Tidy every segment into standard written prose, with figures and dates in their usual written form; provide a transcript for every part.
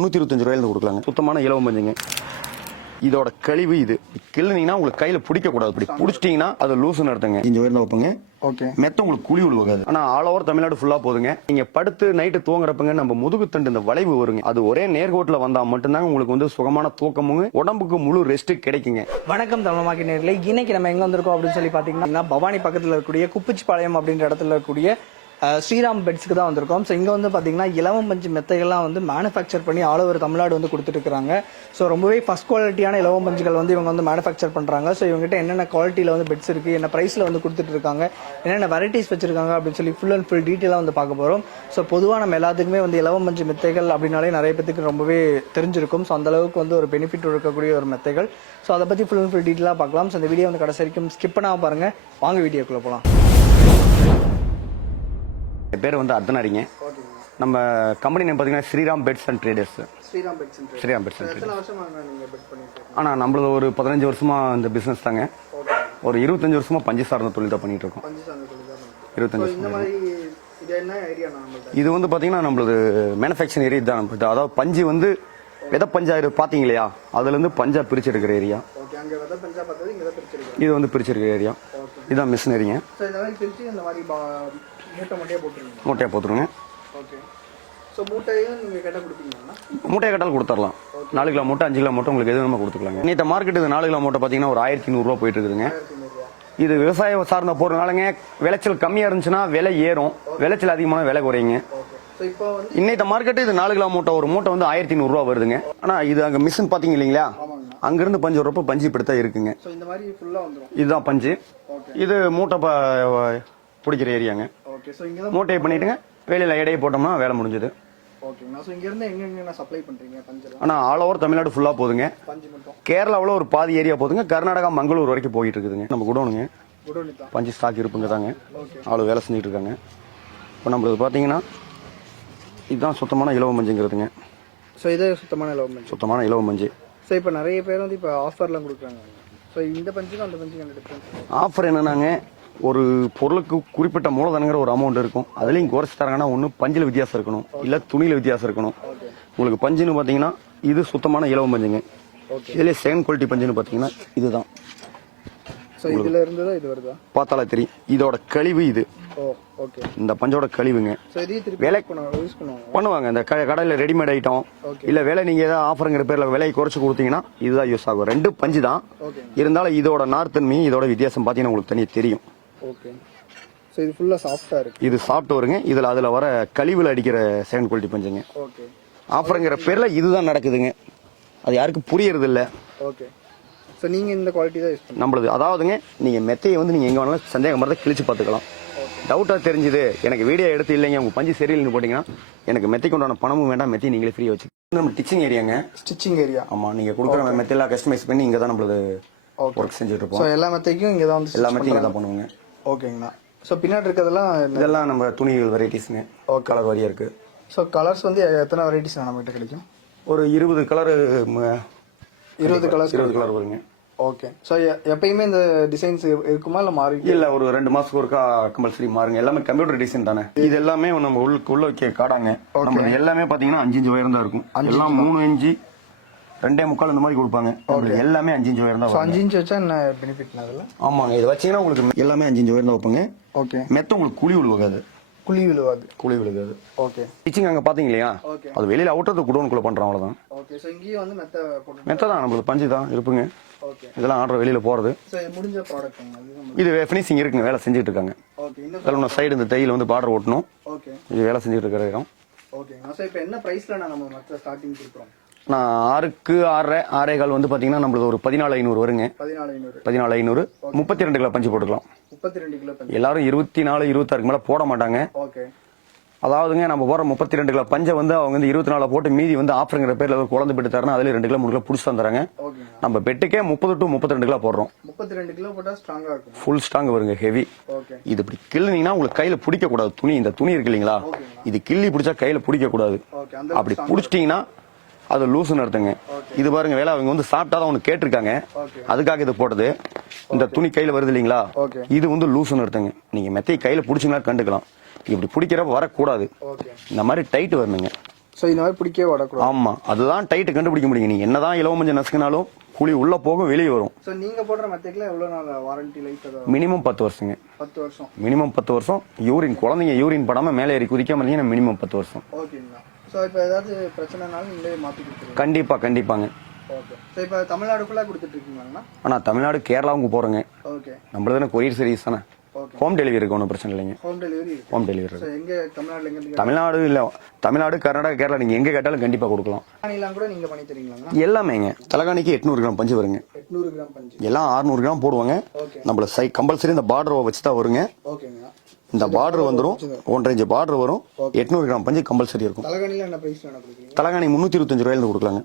₹125 கொடுக்கலாங்க. சுத்தமான இலவம் பஞ்சுங்க. இதோட கழிவு இது கிள்ளினீங்கன்னா உங்களுக்கு கையில பிடிக்க கூடாது. இப்படி பிடிச்சிட்டீங்கன்னா அது லூசுன்னு அர்த்தங்க. 5 உயர்ந்த வைப்பங்க. ஓகே. மெத்த உங்களுக்கு குழி விழுவாது. ஆனா ஆல் ஓவர் தமிழ்நாடு ஃபுல்லா போதுங்க. நீங்க படுத்து நைட்டு தூங்குறப்பங்க நம்ம முதுகுத்தண்டு இந்த வளைவு வருங்க. அது ஒரே நேர்கோட்டுல வந்தா மட்டும்தாங்க உங்களுக்கு வந்து சுகமான தூக்கமும் உடம்புக்கு முழு ரெஸ்ட் கிடைக்குங்க. வணக்கம் தமிழ் நேயர்களே, இன்னைக்கு நம்ம எங்க வந்திருக்கோம் அப்படின்னு சொல்லி பாத்தீங்கன்னா பவானி பக்கத்துல இருக்கக்கூடிய குப்பிச்சிபாளையம் அப்படின்ற இடத்துல இருக்கக்கூடிய ஸ்ரீராம் பெட்ஸ்க்கு தான் வந்திருக்கோம். ஸோ இங்கே வந்து பார்த்தீங்கன்னா இலவம் பஞ்சு மெத்தைகள்லாம் வந்து மேனுஃபேக்சர் பண்ணி ஆல் ஓவர் தமிழ்நாடு வந்து கொடுத்துருக்காங்க. ஸோ ரொம்பவே ஃபஸ்ட் குவாலிட்டியான இலவம் பஞ்சுகள் வந்து இவங்க வந்து மேனுஃபேக்சர் பண்ணுறாங்க. ஸோ இவங்ககிட்ட என்னென்ன குவாலிட்டியில் வந்து பெட்ஸ் இருக்குது, என்ன ப்ரைஸில் வந்து கொடுத்துட்டு இருக்காங்க, என்னென்ன வெரைட்டிஸ் வச்சிருக்காங்க அப்படின்னு சொல்லி ஃபுல் அண்ட் ஃபுல் டீட்டெயிலாக வந்து பார்க்க போகிறோம். ஸோ பொதுவாக நம்ம எல்லாத்துக்குமே வந்து இலவம் பஞ்சு மெத்தைகள் அப்படின்னாலே நிறைய பேருக்கு ரொம்பவே தெரிஞ்சிருக்கும். ஸோ அந்தளவுக்கு வந்து ஒரு பெனிஃபிட் இருக்கக்கூடிய ஒரு மெத்தைகள். ஸோ அதை பற்றி ஃபுல் அண்ட் ஃபுல் டீட்டெயிலாக பார்க்கலாம். ஸோ இந்த வீடியோ வந்து கடைசி வரைக்கும் ஸ்கிப் பண்ணாமல் பாருங்கள். வாங்க வீடியோக்குள்ளே போகலாம். என் பேர் வந்து அர்த்தனாரிங்க. நம்ம கம்பெனி நேம் பார்த்தீங்கன்னா Sriram beds and traders. Sriram beds and traders. ஆனால் நம்மளது ஒரு 15 வருஷமா இந்த பிஸ்னஸ் தாங்க. ஒரு 25 வருஷமா பஞ்சு சார்ந்த தொழில் தான் பண்ணிட்டு இருக்கோம். 25 வருஷம். இது வந்து பார்த்தீங்கன்னா நம்மளது மேனுஃபேக்சரிங் ஏரியா தான். அதாவது பஞ்சு வந்து விதை பஞ்சா பார்த்தீங்க இல்லையா, அதுல இருந்து பஞ்சா பிரிச்சு எடுக்கிற ஏரியா. இது வந்து பிரிச்சிருக்கிற ஏரியா. இதுதான் மிஷினரிங்க. மூட்டையா போட்டுருங்க. மூட்டையை கட்டால் கொடுத்துடலாம். 4 கிலோ மூட்டை 5 கிலோ மூட்டை உங்களுக்கு எது நம்ம கொடுத்துக்கலாங்க. இன்னைக்கு மார்க்கெட் இது 4 கிலோ மூட்டை பார்த்தீங்கன்னா ஒரு ₹1100 போயிட்டு இருக்குதுங்க. இது விவசாயம் சார்ந்த போறதுனாலங்க விளைச்சல் கம்மியா இருந்துச்சுன்னா விலை ஏறும், விளைச்சல் அதிகமான விலை குறையுங்க. இன்னைக்கு மார்க்கெட் இது 4 கிலோ மூட்டை ஒரு மூட்டை வந்து ₹1100 வருதுங்க. ஆனா இது அங்க மிஷின் பாத்தீங்க இல்லைங்களா, அங்கிருந்து பஞ்சு வரப்ப பஞ்சு இப்படித்தான் இருக்குங்க. இதுதான் பஞ்சு. இது மூட்டை பிடிக்கிற ஏரியாங்க. மூட்டையை பண்ணிட்டுங்க வேலையில எடையை போட்டோம்னா வேலை முடிஞ்சது. ஆனா ஆல் ஓவர் தமிழ்நாடு ஃபுல்லா போதுங்க. கேரளாவில் ஒரு பாதி ஏரியா போதுங்க. கர்நாடகா மங்களூர் வரைக்கும் போயிட்டு இருக்குதுங்க. நம்ம குடோனுங்க பஞ்சு ஸ்டாக் இருப்புங்க தாங்க. ஆளு வேலை செஞ்சுட்டு இருக்காங்க. இப்போ நம்மளுக்கு பாத்தீங்கன்னா இதுதான் சுத்தமான இலவம் மஞ்சுங்கிறதுங்க. ஸோ இதே சுத்தமான இலவம் மஞ்சு. ஸோ இப்போ நிறைய பேர் வந்து இப்போ ஆஃபர்லாம் கொடுக்குறாங்க. ஸோ இந்த பஞ்சுக்கும் அந்த பஞ்சுக்கும் என்ன டிஃபரன்ஸ்? ஆஃபர் என்னன்னாங்க, ஒரு பொருளுக்கு குறிப்பிட்ட மூலதனங்கிற ஒரு அமௌண்ட் இருக்கும். அதுலயும் குறைச்சி தராங்கன்னா ஒன்று பஞ்சில் வித்தியாசம் இருக்கணும், இல்லை துணியில் வித்தியாசம் இருக்கணும். உங்களுக்கு பஞ்சுன்னு பார்த்தீங்கன்னா இது சுத்தமான இலவம் பஞ்சுங்க. இதுலேயே செகண்ட் குவாலிட்டி பஞ்சுன்னு பார்த்தீங்கன்னா இதுதான். பார்த்தாலே தெரியும். இதோட கழிவு இது. இந்த பஞ்சோட கழிவுங்க. வேலை பண்ணுவாங்க இந்த கடையில் ரெடிமேட் ஐட்டம், இல்ல வேலை நீங்க ஏதாவது ஆஃபருங்கிற பேர்ல விலையை குறைச்சு கொடுத்தீங்கன்னா இதுதான் யூஸ் ஆகும். 2 பஞ்சு தான் இருந்தாலும் இதோட நார்த்தன்மை இதோட வித்தியாசம் பார்த்தீங்கன்னா உங்களுக்கு தனியாக தெரியும். இது சாஃப்ட் வருங்க. அதுல வர கழிவுல அடிக்கிற செகண்ட் குவாலிட்டி பஞ்சுங்க. ஆஃபருங்கிற பேர்ல இதுதான் நடக்குதுங்க. அது யாருக்கும் புரியறது இல்ல. நீங்க இந்த குவாலிட்டி தான் யூஸ் பண்ணுங்க நம்மளது. அதாவதுங்க நீங்க மெத்தையை வந்து நீங்க எங்க வேணாலும் சந்தேகம் மாதிரி கிழிச்சு பார்த்துக்கலாம். டவுட்டா தெரிஞ்சுது எனக்கு வீடியோ எடுத்து இல்லைங்க உங்க பஞ்சு சரியில்லைன்னு போட்டீங்கன்னா எனக்கு மெத்தைக்கு உண்டான பணமும் வேண்டாம், மெத்தையை நீங்களே ஃப்ரீயா வச்சு. நம்ம ஸ்டிச்சிங் ஏரியாங்க. Stitching area. ஆமா, நீங்க கொடுக்குற மெத்தையெல்லாம் கஸ்டமைஸ் பண்ணி இங்க தான் நம்மளது ஒர்க் செஞ்சுட்டு இருப்போம். எல்லா மெத்தைக்கும் இங்க தான் எல்லா மெத்தையும் இங்க தான் பண்ணுவாங்க. ஓகேங்கண்ணா. ஸோ பின்னாடி இருக்கிறதெல்லாம் இதெல்லாம் நம்ம துணி வெரைட்டிஸ்ங்க. கலர் வரியா இருக்கு. ஸோ கலர்ஸ் வந்து எத்தனை வெரைட்டிஸ் நம்ம கிட்ட கிடைக்கும்? ஒரு 20 கலர் 20 கலர் வருங்க. ஓகே. ஸோ எப்பயுமே இந்த டிசைன்ஸ் இருக்குமா இல்லை மாறி? இல்ல, ஒரு 2 மாசத்துக்கு ஒருக்கா கம்பல்சரி மாறுங்க. எல்லாமே கம்ப்யூட்டர் டிசைன் தானே. இது எல்லாமே நம்ம உள்ள வைக்க காடாங்க. நம்ம எல்லாமே பாத்தீங்கன்னா 5 இன்ச் உயரம் தான் இருக்கும். எல்லாம் 3 இன்ச் 2.25 இந்த மாதிரி கொடுப்பாங்க. எல்லாமே 5 இன்ச் உயரம் தான். 5 இன்ச் வச்சா என்ன பெனிஃபிட் அதுல? ஆமாங்க, இது வச்சீங்கன்னா உங்களுக்கு எல்லாமே 5 இன்ச் உயரம் தான் வைப்பாங்க. ஓகே. மெத்த உங்களுக்கு குழி விழுவாது. குழி விழுகாது. ஓகே. ஸ்டிச்சிங் அங்க பாத்தீங்க இல்லையா, அது வெளியில அவுட்டர் குடோனுக்குள்ள பண்றோம், அவ்வளவுதான். ஓகே. சோ இங்கேயும் வந்து மெத்த தான் நம்மளுக்கு பஞ்சு தான் இருப்புங்க. ஓகே. இதெல்லாம் ஆர்டர் வெளியில போறது. சோ முடிஞ்ச ப்ராடக்ட் இது ஃபினிஷிங் இருக்குங்க, வேலை செஞ்சுட்டு இருக்காங்க. ஓகே. இன்னும் சைடு இந்த தையில வந்து பார்டர் ஓட்டணும். ஓகே. இது வேலை செஞ்சுட்டு இருக்கிற இடம். ஓகே. சோ இப்போ என்ன பிரைஸ்ல நம்ம மெத்த ஸ்டார்டிங் கொடுக்குறோம்? நான் 6க்கு 6.5 கால் வந்து பாத்தீங்கன்னா நம்மளுக்கு ஒரு 14,500 வருங்க. 14,500 32 கிலோ பஞ்சு போட்டுக்கலாம். 32 கிலோ பஞ்சு. எல்லாரும் 24 26 மேல போட மாட்டாங்க. ஓகே. அதாவதுங்க நம்ம போற 32 கிலோ பஞ்சை வந்து அவங்க வந்து 24 போட்டு மீதி வந்து ஆஃபருங்கிற பேர்ல குழந்தை பெட்டு தரணும். அதுல 2 கிலோ 3 கிலோ புடிச்சு தந்துறாங்க. நம்ம பெட்டுக்கே 30 to 32 கிலோ போடுறோம். 32 கிலோ போட்டா ஸ்ட்ராங்கா இருக்கும். ஃபுல் ஸ்ட்ராங் வருங்க, ஹெவி. இது இப்படி கிள்ளினீங்கன்னா உங்களுக்கு கையில பிடிக்க கூடாது. துணி இந்த துணி இருக்கு இல்லீங்களா, இது கிள்ளி பிடிச்சா கையில பிடிக்க கூடாது. அப்படி பிடிச்சிட்டீங்கன்னா அது லூசுன்னு அர்த்தங்க. இது பாருங்க வேலை அவங்க வந்து சாப்பிட்டாதான் ஒன்று கேட்டிருக்காங்க, அதுக்காக இது போட்டது. இந்த துணி கையில வருது இல்லீங்களா, இது வந்து லூசுன்னு அர்த்தங்க. நீங்க மெத்தையை கையில பிடிச்சிங்கன்னா கண்டுக்கலாம். இப்படி பிடிக்கிறப்ப வரக்கூடாது. இந்த மாதிரி டைட் வரணுங்க. ஸோ இந்த மாதிரி பிடிக்கவே விடக்கூடாது. ஆமா, அதுதான் டைட்டு கண்டுபிடிக்க முடியும். நீங்க என்னதான் இலவ மஞ்சள் நசுக்கினாலும் குழி உள்ள போகும், வெளியே வரும். ஸோ நீங்க போடுற மெத்தைக்குலாம் எவ்வளவு நாள் வாரண்டி லைஃப்? மினிமம் 10 வருஷங்க. 10 வருஷம். மினிமம் 10 வருஷம். யூரின் குழந்தைங்க யூரின் படாம மேலே ஏறி குதிக்காம இருந்தீங்கன்னா மினிமம் 10 வருஷம். ஓகேங்களா. ஸோ இப்போ ஏதாவது பிரச்சனைனாலும் நீங்களே மாற்றி கொடுத்துருங்க. கண்டிப்பாங்க. ஓகே. ஸோ இப்போ தமிழ்நாடு ஃபுல்லாக கொடுத்துட்டு இருக்கீங்களா? ஆனா தமிழ்நாடு கேரளாவுக்கு போறோங்க. ஓகே. நம்மளதான கொரியர் சர்வீஸ் தானே. ஹோம் டெலிவரி இருக்கு, ஒன்றும் பிரச்சனை இல்லைங்க. Home delivery. ஹோம் டெலிவரி இருக்கு. எங்க தமிழ்நாடுல எங்க? தமிழ்நாடு இல்ல, தமிழ்நாடு, கர்நாடகா, கேரளா, நீங்க எங்க கேட்டாலும் கண்டிப்பா கொடுக்கலாம். தலகாணிலாம் கூட நீங்க பண்ணி தரீங்களா? எல்லாமேங்க. தலகாணிக்கு 800 கிராம் பஞ்சு வருங்க. 800 கிராம் பஞ்சு. எல்லாம் 600 கிராம் போடுவாங்க. நம்மள கம்பல்சரி இந்த பார்டரை வச்சு தான் வருங்க. ஓகேங்க. இந்த பார்டர் வந்துரும், 1.5 இன்ச் பார்டர் வரும். 800 கிராம் பஞ்சு கம்பல்சரி இருக்கும். தலகாணில என்ன பிரைஸ் வேணும் கொடுக்குறீங்க? தலகாணி 325 ரூபாயில இருந்து கொடுக்கலாங்க.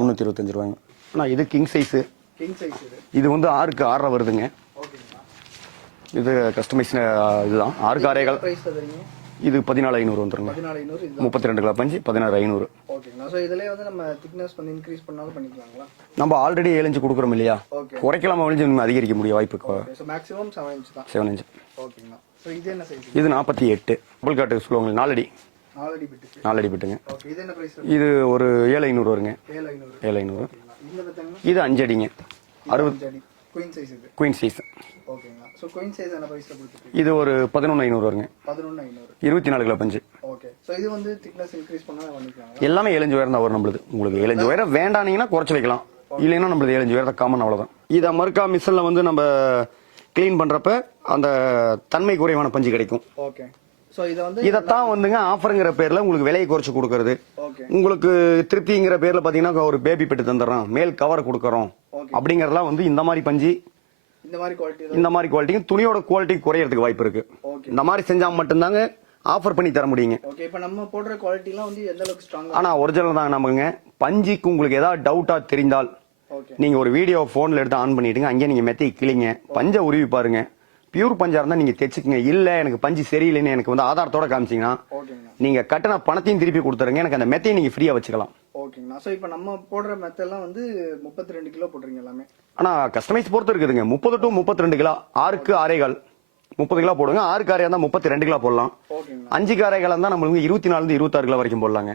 325 ரூபாய்ங்க. ஆனா இது கிங் சைஸ். கிங் சைஸ் இது வந்து 6க்கு 6.5 வருதுங்க. இது கஸ்டமைஸ் இதுதான். 6க்கு 6.5. பிரைஸ் தரீங்க? இது 14,500 வந்துருங்க. 14,500. 32 கிலோ பஞ்சு 16,500. ஓகேங்களா. சோ இதுலயே வந்து நம்ம திக்னஸ் பண்ணி இன்கிரீஸ் பண்ணாலும் பண்ணிக்கலாங்களா? நம்ம ஆல்ரெடி 7 இன்ச் கொடுக்குறோம் இல்லையா, குறைக்கலாமா ஒழிஞ்சு இன்னும் அதிகரிக்க முடியும் வாய்ப்பு. சோ மேக்ஸிமம் 7 இன்ச் தான். 7 இன்ச். ஓகேங்களா. சோ இது என்ன சைஸ்? இது 48. டபுள் காட் சொல்லுவாங்க, 4 அடி. 4 அடி பிட்டு. 4 அடி பிட்டுங்க. ஓகே. இது என்ன பிரைஸ்? இது ஒரு 7,500 வருங்க. 7,500. 7,500. இந்த பத்தங்க? இது 5 அடிங்க. 60 அடி. குயின் சைஸ் இது. Queen size. ஓகேங்களா. சோ குயின் சைஸ் என்ன பிரைஸ்ல கொடுத்துருக்கீங்க? இது ஒரு 11,500 வருங்க. 11,500. 24 கிலோ பஞ்சு. ஓகே. சோ இது வந்து திக்னஸ் இன்கிரீஸ் பண்ணா பண்ணிக்கலாங்களா? எல்லாமே 7 இன்ச் உயரம் தான் வரும் நம்மளுது. உங்களுக்கு 7 இன்ச் உயரம் வேண்டானீங்கன்னா குறைச்சு வைக்கலாம். இல்லைன்னா நம்மளுது 7 இன்ச் உயரம் காமன், அவ்வளவுதான். இதை மறுக்கா மிஷின்ல வந்து நம்ம கிளீன் பண்றப்ப அந்த தன்மை குறைவான பஞ்சு கிடைக்கும். ஓகே. சோ இத வந்து இதத்தான் வந்துங்க ஆஃபருங்கிற பேர்ல உங்களுக்கு விலையை குறைச்சு கொடுக்கறது. ஓகே. உங்களுக்கு திருப்திங்கிற பேர்ல பாத்தீங்கன்னா ஒரு பேபி பெட்டு தந்துடுறோம், மேல் கவர் கொடுக்கறோம் அப்படிங்கறதெல்லாம் வந்து இந்த மாதிரி பஞ்சு, இந்த மாதிரி குவாலிட்டியும் துணியோட குவாலிட்டி குறையறதுக்கு வாய்ப்பு இருக்கு. இந்த மாதிரி செஞ்சா மட்டும்தாங்க ஆஃபர் பண்ணி தர முடியுங்க. ஓகே. இப்போ நம்ம போடுற குவாலிட்டிலாம் வந்து எந்த அளவுக்கு ஸ்ட்ராங்கா? ஆனா ஒரிஜினல் தான் நமக்குங்க. பஞ்சுக்கு உங்களுக்கு ஏதாவது டவுட்டா தெரிந்தால் நீங்க ஒரு வீடியோ போன்ல எடுத்து ஆன் பண்ணிட்டுங்க, அங்கே நீங்க மெத்தை கிளிங்க, பஞ்சை உருவி பாருங்க. பியூர் பஞ்சா இருந்தா நீங்க தைச்சுக்குங்க. இல்ல எனக்கு பஞ்சு சரியில்லைன்னு எனக்கு வந்து ஆதாரத்தோட காமிச்சீங்கன்னா நீங்க கட்டின பணத்தையும் திருப்பி கொடுத்துருங்க, எனக்கு அந்த மெத்தையை நீங்க ஃப்ரீயா வச்சுக்கலாம். ஓகேங்களா. சோ இப்போ நம்ம போடுற மெத்தெல்லாம் வந்து 32 கிலோ போடுறீங்க எல்லாமே. ஆனா கஸ்டமைஸ் பொறுத்து இருக்குதுங்க. 30 to 32 கிலோ, 6க்கு 6.25 30 கிலோ போடுங்க. 6க்கு 6 இருந்தா 32 கிலோ போடலாம். 5க்கு 6.25 இருந்தா நம்மளுக்கு 24 இருந்து 26 கிலோ வரைக்கும் போடலாங்க.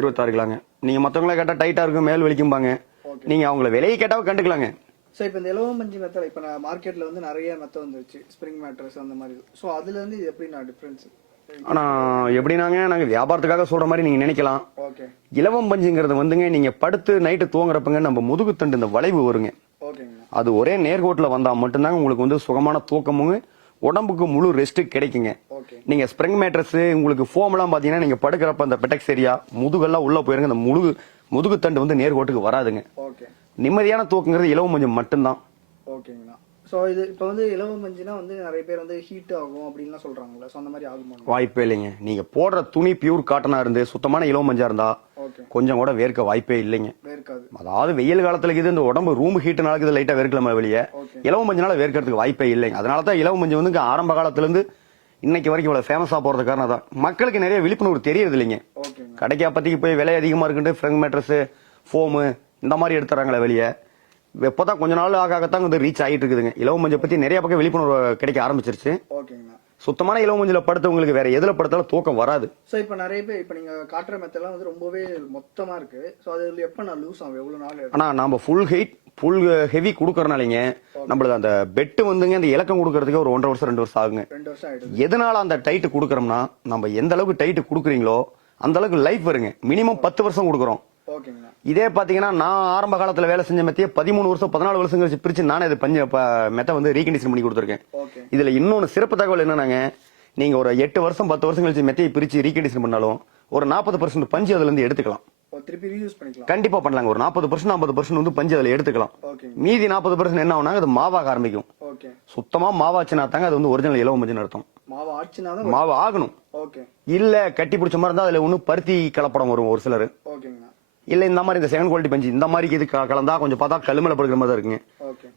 26 கிலோங்க. நீங்க மத்தவங்கள கேட்டா டைட்டா இருக்கும், மேல் வலிக்கும்பாங்க. நீங்க அவங்கள விலையை கேட்டாவும் கண்டுக்கலாங்க. சோ இப்போ இந்த இலவம் பஞ்சு மெத்தட் இப்போ மார்க்கெட்ல வந்து நிறைய மெத்தட் வந்துருச்சு, ஸ்ப்ரிங் மேட்ரஸ் அந்த மாதிரி. சோ அதுல இருந்து இது எப்படி நான் டிஃபரன்ஸ்? ஆனா எப்படினாங்க, நாங்க வியாபாரத்துக்காக சொல்ற மாதிரி நீங்க நினைக்கலாம். இலவம் பஞ்சுங்கிறது வந்துங்க, நீங்க படுத்து நைட்டு தூங்குறப்பங்க நம்ம முதுகு தண்டு இந்த வளைவு வருங்க, அது ஒரே நேர்கோட்டில் வந்தா மட்டும்தாங்க உங்களுக்கு வந்து சுகமான தூக்கமுங்க, உடம்புக்கு முழு ரெஸ்ட் கிடைக்குங்க. நீங்க ஸ்ப்ரிங் மேட்ரஸ் உங்களுக்கு ஃபோம் எல்லாம் பாத்தீங்கன்னா நீங்க படுக்கிறப்ப அந்த பெட்டக்ஸ் ஏரியா முதுகெல்லாம் உள்ள போயிருங்க, அந்த முதுகு தண்டு வந்து நேர்கோட்டுக்கு வராதுங்க. நிம்மதியான தூக்கங்கிறது இலவம் பஞ்சு மட்டும்தான். ஓகேங்களா. சோ இது இப்போ வந்து இலவம் பஞ்சுனா வந்து நிறைய பேர் வந்து ஹீட் ஆகும் அப்படின்லாம் சொல்றாங்கல்ல, சோ அந்த மாதிரி ஆகுமா? வாய்ப்பே இல்லைங்க. நீங்க போடுற துணி பியூர் காட்டனா இருந்து சுத்தமான இலவம் பஞ்சா இருந்தா கொஞ்சம் கூட வேர்க்க வாய்ப்பே இல்லைங்க. அதாவது வெயில் காலத்துல இது இந்த உடம்பு ரூம் ஹீட்னால இது லைட்டா வேர்க்கலாம வெளியே, இலவம் பஞ்சுனால வேர்க்கிறதுக்கு வாய்ப்பே இல்லைங்க. அதனாலதான் இலவம் பஞ்சு வந்து ஆரம்ப காலத்துல இருந்து இன்னைக்கு வரைக்கும் இவ்வளவு ஃபேமஸா போறது காரணம் தான். மக்களுக்கு நிறைய விழிப்புணர்வு தெரியறது இல்லைங்க. கடைக்கா பத்திக்கு போய் விலை அதிகமா இருக்குன்னு ஃப்ரங் மேட்ரஸ், ஃபோமு இந்த மாதிரி எடுத்துறாங்களே வெளியே. இப்பதான் கொஞ்ச நாள் ஆகத்தான் வந்து ரீச் ஆகிட்டு இருக்குதுங்க. இலவம் மஞ்சள் பத்தி நிறைய பக்கம் விழிப்புணர்வு கிடைக்க ஆரம்பிச்சிருச்சு. சுத்தமான இலவம் மஞ்சள் படுத்தவங்களுக்கு வேற எதுல படுத்தாலும் தூக்கம் வராது. சோ இப்போ நிறைய பேர் இப்போ நீங்க காட்டுற மெத்தெல்லாம் வந்து ரொம்பவே மொத்தமா இருக்கு. சோ அது எப்ப நான் லூஸ் ஆகும், எவ்வளவு நாள்? ஆனா நாம ஃபுல் ஹெவி குடுக்கறனாலங்க நம்மளுக்கு அந்த பெட் வந்துங்க அந்த இலக்கம் கொடுக்கறதுக்கு ஒரு 1.5 வருஷம் 2 வருஷம் ஆகுங்க. 2 வருஷம் ஆயிடுது. எதனால அந்த டைட் குடுக்கறோம்னா, நம்ம எந்த அளவுக்கு டைட் குடுக்குறீங்களோ அந்த அளவுக்கு லைஃப் வருங்க. மினிமம் 10 வருஷம் கொடுக்குறோம். இதே பாத்தீங்கன்னா நான் ஆரம்ப காலத்துல வேலை செஞ்ச மெத்தைய 13 வருஷம் 14 வருஷம் கழிச்சு பிரிச்சு நானே இது மெத்த வந்து ரீகண்டிஷன் பண்ணி கொடுத்துருக்கேன். இதுல இன்னொன்னு சிறப்பு தகவல் என்னன்னாங்க, நீங்க ஒரு 8 வருஷம் 10 வருஷம் கழிச்சு மெத்தையை பிரிச்சு ரீகண்டிஷன் பண்ணாலும் ஒரு 40% பஞ்சு அதுல இருந்து எடுத்துக்கலாம். கண்டிப்பா பண்ணலாங்க. ஒரு 40% 50% வந்து பஞ்சு அதுல எடுத்துக்கலாம். மீதி 40% என்ன ஆகுனாங்க, அது மாவாக ஆரம்பிக்கும். சுத்தமா மாவாச்சுனா தாங்க அது வந்து ஒரிஜினல் இலவம் பஞ்சுன்னு அர்த்தம். மாவு ஆகணும். இல்ல கட்டி பிடிச்ச மாதிரி இருந்தா அதுல ஒண்ணு பருத்தி கலப்படம் வரும் ஒரு சிலர். இல்ல இந்த மாதிரி இந்த செகண்ட் குவாலிட்டி பஞ்சு இந்த மாதிரி இது கலந்தா கொஞ்சம் பார்த்தா கழுமல படுக்கிற மாதிரி தான் இருக்குங்க.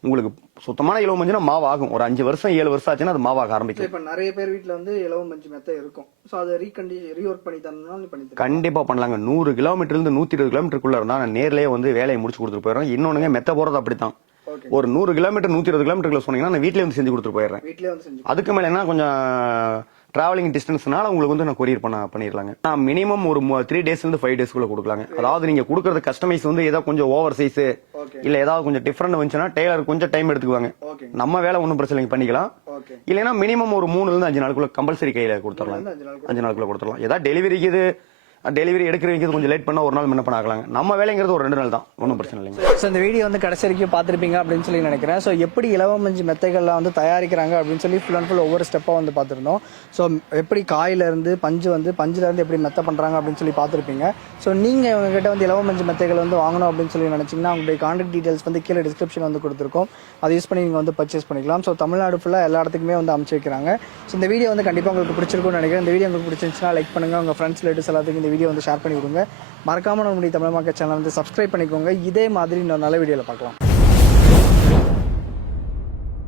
உங்களுக்கு சுத்தமான இலவம் பஞ்சுனா மாவு ஆகும். ஒரு 5 வருஷம் 7 வருஷம் ஆச்சுன்னா அது மாவாக ஆரம்பிக்கும். இப்ப நிறைய பேர் வீட்டுல வந்து இலவம் பஞ்சு மெத்த இருக்கும். சோ அதை ரீஒர்க் பண்ணி தரணும்னா கண்டிப்பா பண்ணலாங்க. 100 கிலோமீட்டர்ல இருந்து 120 கிலோமீட்டருக்குள்ள இருந்தா நான் நேர்லயே வந்து வேலையை முடிச்சு கொடுத்துட்டு போயிடுறேன். இன்னொன்னுங்க மெத்த போறது அப்படித்தான். ஒரு 100 கிலோமீட்டர் 120 கிலோமீட்டர்ல சொன்னீங்கன்னா நான் வீட்லயே வந்து செஞ்சு கொடுத்துட்டு போயிடுறேன். அதுக்கு மேல என்ன கொஞ்சம் டிராவலிங் டிஸ்டன்ஸ்னால உங்களுக்கு வந்து நான் கொரியர் பண்ணிடலாங்க. நான் மினிமம் ஒரு 3 டேஸ்லேருந்து 5 டேஸ்க்குள்ள கொடுக்கலாங்க. அதாவது நீங்க கொடுக்கறது கஸ்டமைஸ் வந்து ஏதாவது கொஞ்சம் ஓவர் சைஸ் இல்ல ஏதாவது கொஞ்சம் டிஃபரெண்ட் வந்துச்சுன்னா டெய்லர் கொஞ்சம் டைம் எடுத்துக்குவாங்க. நம்ம வேலை ஒன்றும் பிரச்சனை இல்லைங்க, பண்ணிக்கலாம். இல்லைன்னா மினிமம் ஒரு 3 இருந்து 5 நாளுக்குள்ள கம்பல்சரி கையில கொடுத்துடலாம். 5 நாளுக்குள்ள கொடுத்துடலாம். ஏதாவது டெலிவரிக்கு இது டெலிவரி எடுக்கிறவங்க கொஞ்சம் லேட் பண்ணா ஒரு நாள் முன்ன பண்ண ஆகலாங்க. நம்ம வேலைங்கிறது ஒரு 2 நாள் தான், ஒன்றும் பிரச்சனை இல்லைங்க. ஸோ இந்த வீடியோ வந்து கடைசி வரைக்கும் பார்த்துருப்பீங்க அப்படின்னு சொல்லி நினைக்கிறேன். ஸோ எப்படி இலவமஞ்சு மெத்தைகள்லாம் வந்து தயாரிக்கிறாங்க அப்படின்னு சொல்லி ஃபுல் அண்ட் ஃபுல் ஒவ்வொரு ஸ்டெப்பாக வந்து பார்த்துருந்தோம். ஸோ எப்படி காயிலேருந்து பஞ்சுலேருந்து எப்படி மெத்தை பண்ணுறாங்க அப்படின்னு சொல்லி பார்த்துருப்பீங்க. ஸோ நீங்கள் இவங்ககிட்ட வந்து இலவமஞ்சு மெத்தைகள் வந்து வாங்கணும் அப்படின்னு சொல்லி நினச்சிங்கன்னா உங்களுடைய கான்டாக்ட் டீட்டெயில்ஸ் வந்து கீழே டிஸ்கிரிப்ஷன் வந்து கொடுத்துருக்கோம். அதை யூஸ் பண்ணி நீங்கள் வந்து பர்ச்சேஸ் பண்ணிக்கலாம். ஸோ தமிழ்நாடு ஃபுல்லாக எல்லா இடத்துக்குமே வந்து அமைச்சு வைக்கிறாங்க. ஸோ இந்த வீடியோ வந்து கண்டிப்பாக உங்களுக்கு பிடிச்சிருக்கும்னு நினைக்கிறேன். இந்த வீடியோ உங்களுக்கு பிடிச்சிருந்துச்சுன்னா லைக் பண்ணுங்கள், உங்கள் ஃப்ரெண்ட்ஸ் ரிலேட்டிவ்ஸ் எல்லாத்துக்கும் இந்த வீடியோ வந்து ஷேர் பண்ணி விடுங்க. மறக்காம நம்முடைய தமிழ் மார்க்கெட் சேனல் வந்து சப்ஸ்கிரைப் பண்ணிக்கோங்க. இதே மாதிரி இன்னொரு நல்ல வீடியோவில் பார்க்கலாம்.